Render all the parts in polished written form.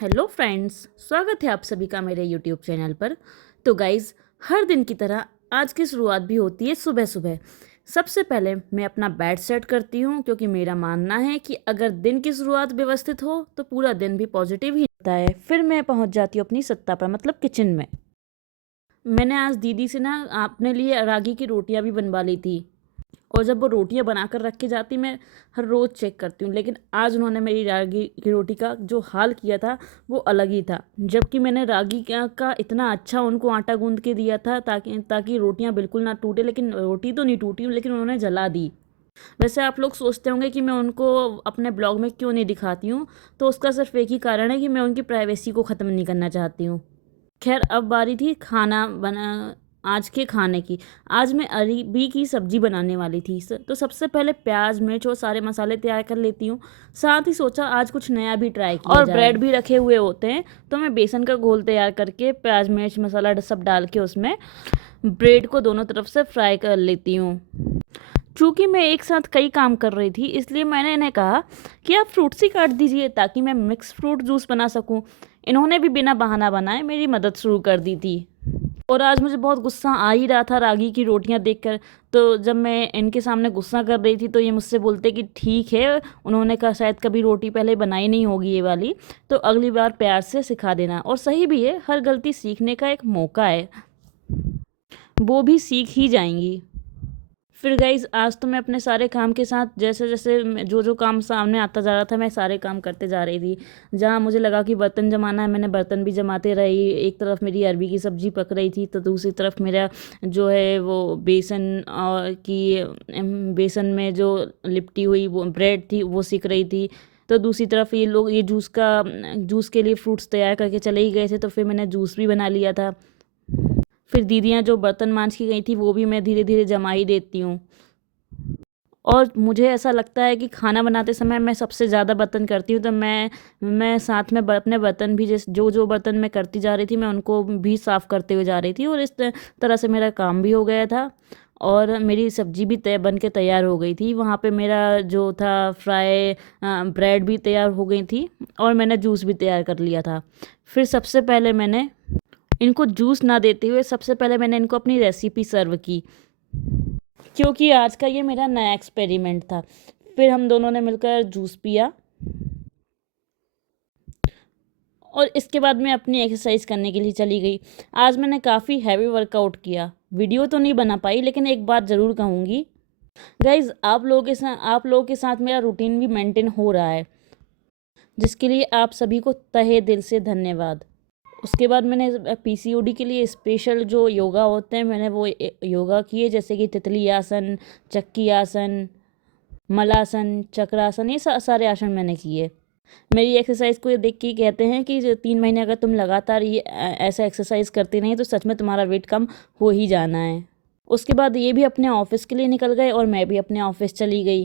Hello friends, स्वागत है आप सभी का मेरे यूट्यूब चैनल पर। तो गाइज़, हर दिन की तरह आज की शुरुआत भी होती है सुबह सुबह। सबसे पहले मैं अपना बेड सेट करती हूँ, क्योंकि मेरा मानना है कि अगर दिन की शुरुआत व्यवस्थित हो तो पूरा दिन भी पॉजिटिव ही होता है। फिर मैं पहुँच जाती हूँ अपनी सत्ता पर, मतलब किचन में। मैंने आज दीदी से ना अपने लिए रागी की रोटियाँ भी बनवा ली थी, और जब वो रोटियां बनाकर रख के जाती मैं हर रोज़ चेक करती हूँ, लेकिन आज उन्होंने मेरी रागी की रोटी का जो हाल किया था वो अलग ही था। जबकि मैंने रागी का इतना अच्छा उनको आटा गूंद के दिया था ताकि ताकि रोटियां बिल्कुल ना टूटे, लेकिन रोटी तो नहीं टूटी, लेकिन उन्होंने जला दी। वैसे आप लोग सोचते होंगे कि मैं उनको अपने ब्लॉग में क्यों नहीं दिखाती हूँ, तो उसका सिर्फ एक ही कारण है कि मैं उनकी प्राइवेसी को ख़त्म नहीं करना चाहती हूँ। खैर, अब बारी थी खाना बना आज के खाने की। आज मैं अरबी की सब्जी बनाने वाली थी। तो सबसे पहले प्याज मिर्च और सारे मसाले तैयार कर लेती हूँ। साथ ही सोचा आज कुछ नया भी ट्राई किया और जाए। ब्रेड भी रखे हुए होते हैं, तो मैं बेसन का घोल तैयार करके प्याज मिर्च मसाला सब डाल के उसमें ब्रेड को दोनों तरफ से फ्राई कर लेती हूँ। चूँकि मैं एक साथ कई काम कर रही थी, इसलिए मैंने इन्हें कहा कि आप फ्रूट्स ही काट दीजिए ताकि मैं मिक्स फ्रूट जूस बना सकूं। इन्होंने भी बिना बहाना बनाए मेरी मदद शुरू कर दी थी। और आज मुझे बहुत गुस्सा आ ही रहा था रागी की रोटियां देखकर। तो जब मैं इनके सामने गुस्सा कर रही थी तो ये मुझसे बोलते कि ठीक है, उन्होंने कहा शायद कभी रोटी पहले बनाई नहीं होगी ये वाली, तो अगली बार प्यार से सिखा देना। और सही भी है, हर गलती सीखने का एक मौका है, वो भी सीख ही जाएंगी। फिर गाइज़, आज तो मैं अपने सारे काम के साथ जैसे जैसे जो जो काम सामने आता जा रहा था मैं सारे काम करते जा रही थी। जहाँ मुझे लगा कि बर्तन जमाना है, मैंने बर्तन भी जमाते रही। एक तरफ मेरी अरबी की सब्ज़ी पक रही थी, तो दूसरी तरफ मेरा जो है वो बेसन में जो लिपटी हुई वो ब्रेड थी वो सिक रही थी। तो दूसरी तरफ ये लोग ये जूस के लिए फ्रूट्स तैयार करके चले ही गए थे, तो फिर मैंने जूस भी बना लिया था। फिर दीदियाँ जो बर्तन मांज के गई थी वो भी मैं धीरे धीरे जमा ही देती हूँ। और मुझे ऐसा लगता है कि खाना बनाते समय मैं सबसे ज़्यादा बर्तन करती हूँ, तो मैं साथ में अपने बर्तन भी जैसे जो जो बर्तन मैं करती जा रही थी मैं उनको भी साफ़ करते हुए जा रही थी, और इस तरह से मेरा काम भी हो गया था। और मेरी सब्ज़ी भी बन के तैयार हो गई थी। वहाँ पे मेरा जो था फ्राई ब्रेड भी तैयार हो गई थी, और मैंने जूस भी तैयार कर लिया था। फिर सबसे पहले मैंने इनको जूस ना देते हुए सबसे पहले मैंने इनको अपनी रेसिपी सर्व की, क्योंकि आज का ये मेरा नया एक्सपेरिमेंट था। फिर हम दोनों ने मिलकर जूस पिया, और इसके बाद मैं अपनी एक्सरसाइज करने के लिए चली गई। आज मैंने काफ़ी हैवी वर्कआउट किया। वीडियो तो नहीं बना पाई, लेकिन एक बात ज़रूर कहूँगी गाइज़, आप लोगों के साथ मेरा रूटीन भी मेंटेन हो रहा है, जिसके लिए आप सभी को तहे दिल से धन्यवाद। उसके बाद मैंने पीसीओडी के लिए स्पेशल जो योगा होते हैं मैंने वो योगा किए, जैसे कि तितली आसन, चक्की आसन, मलासन, चक्रासन, ये सारे आसन मैंने किए। मेरी एक्सरसाइज को ये देख के कहते हैं कि जो 3 महीने अगर तुम लगातार ये ऐसा एक्सरसाइज करती नहीं तो सच में तुम्हारा वेट कम हो ही जाना है। उसके बाद ये भी अपने ऑफिस के लिए निकल गए और मैं भी अपने ऑफिस चली गई,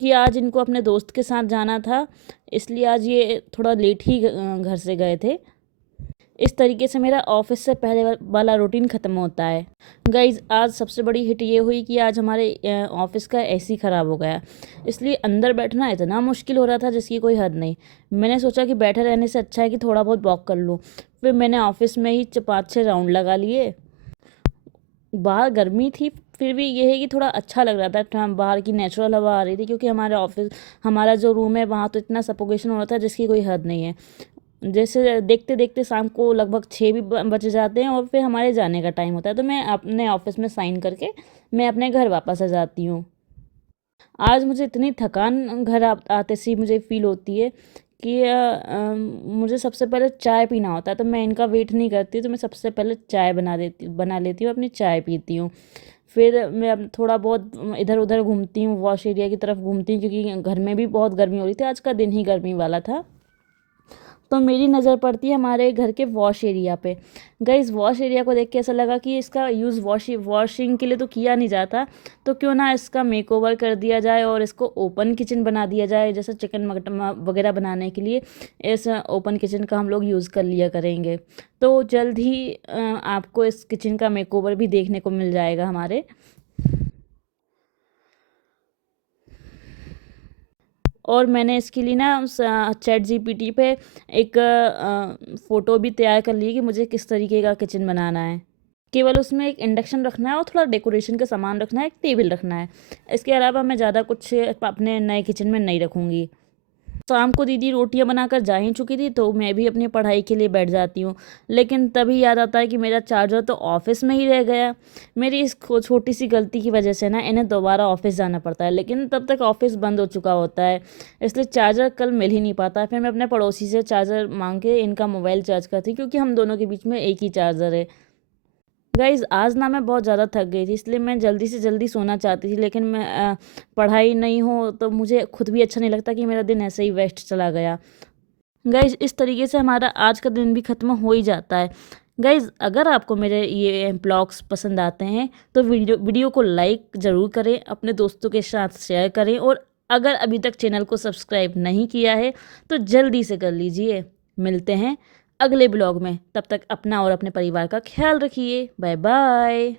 कि आज इनको अपने दोस्त के साथ जाना था, इसलिए आज ये थोड़ा लेट ही घर से गए थे। इस तरीके से मेरा ऑफिस से पहले वाला रूटीन ख़त्म होता है। गाइज़, आज सबसे बड़ी हिट ये हुई कि आज हमारे ऑफिस का एसी ख़राब हो गया, इसलिए अंदर बैठना इतना मुश्किल हो रहा था जिसकी कोई हद नहीं। मैंने सोचा कि बैठे रहने से अच्छा है कि थोड़ा बहुत वॉक कर लूँ। फिर मैंने ऑफिस में ही 5-6 राउंड लगा लिए। बाहर गर्मी थी, फिर भी ये है कि थोड़ा अच्छा लग रहा था, बाहर की नेचुरल हवा आ रही थी, क्योंकि हमारा जो रूम है वहाँ तो इतना सफोकेशन हो रहा था जिसकी कोई हद नहीं है। जैसे देखते देखते शाम को लगभग 6 भी बज जाते हैं, और फिर हमारे जाने का टाइम होता है, तो मैं अपने ऑफिस में साइन करके मैं अपने घर वापस आ जाती हूँ। आज मुझे इतनी थकान घर आते सी मुझे फ़ील होती है कि मुझे सबसे पहले चाय पीना होता है, तो मैं इनका वेट नहीं करती, तो मैं सबसे पहले चाय बना लेती हूँ, अपनी चाय पीती हूँ। फिर मैं अब थोड़ा बहुत इधर उधर घूमती हूँ, वॉश एरिया की तरफ घूमती हूँ, क्योंकि घर में भी बहुत गर्मी हो रही थी। आज का दिन ही गर्मी वाला था, तो मेरी नज़र पड़ती है हमारे घर के वॉश एरिया पे। गाइस, वॉश एरिया को देख के ऐसा लगा कि इसका यूज़ वॉशिंग के लिए तो किया नहीं जाता, तो क्यों ना इसका मेकओवर कर दिया जाए और इसको ओपन किचन बना दिया जाए, जैसे चिकन मटन वगैरह बनाने के लिए इस ओपन किचन का हम लोग यूज़ कर लिया करेंगे। तो जल्द ही आपको इस किचन का मेकओवर भी देखने को मिल जाएगा हमारे। और मैंने इसके लिए ना चैट जीपीटी पे एक फ़ोटो भी तैयार कर ली कि मुझे किस तरीके का किचन बनाना है। केवल उसमें एक इंडक्शन रखना है और थोड़ा डेकोरेशन का सामान रखना है, एक टेबल रखना है। इसके अलावा मैं ज़्यादा कुछ अपने नए किचन में नहीं रखूँगी। शाम को दीदी रोटियां बनाकर जा ही चुकी थी, तो मैं भी अपनी पढ़ाई के लिए बैठ जाती हूँ। लेकिन तभी याद आता है कि मेरा चार्जर तो ऑफिस में ही रह गया। मेरी इस छोटी सी गलती की वजह से ना इन्हें दोबारा ऑफिस जाना पड़ता है, लेकिन तब तक ऑफिस बंद हो चुका होता है, इसलिए चार्जर कल मिल ही नहीं पाता। फिर मैं अपने पड़ोसी से चार्जर मांग के इनका मोबाइल चार्ज करती, क्योंकि हम दोनों के बीच में एक ही चार्जर है। गाइज़ आज ना मैं बहुत ज़्यादा थक गई थी, इसलिए मैं जल्दी से जल्दी सोना चाहती थी, लेकिन मैं पढ़ाई नहीं हो तो मुझे खुद भी अच्छा नहीं लगता कि मेरा दिन ऐसे ही वेस्ट चला गया। गाइज़ इस तरीके से हमारा आज का दिन भी ख़त्म हो ही जाता है। गाइज़ अगर आपको मेरे ये ब्लॉग्स पसंद आते हैं तो वीडियो वीडियो को लाइक ज़रूर करें, अपने दोस्तों के साथ शेयर करें, और अगर अभी तक चैनल को सब्सक्राइब नहीं किया है तो जल्दी से कर लीजिए। मिलते हैं अगले ब्लॉग में, तब तक अपना और अपने परिवार का ख्याल रखिए। Bye bye.